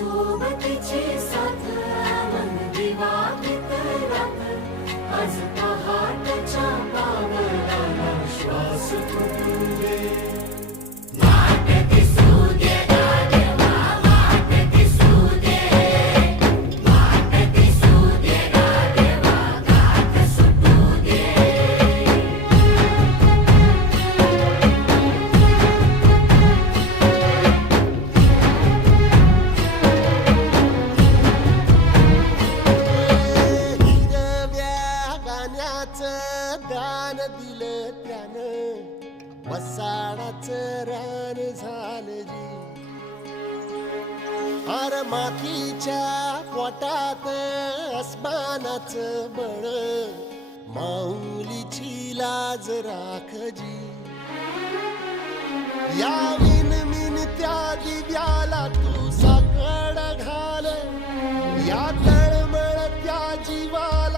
सोबतीची साथ मन दिवाळीत रात आज पहाटच्या पावलाला श्वास फुटले वाट दिसू दे गाढवा वाट दिसू दे वाट दिसू दे गाढवा गाठ सुटू दे दान दिलं त्यानं वसाडाचं रान झालं जी अर मातीच्या पोटात अस्मानाचं बळ माऊलीची लाज राखजी या विनमिन त्या दिव्याला तू सा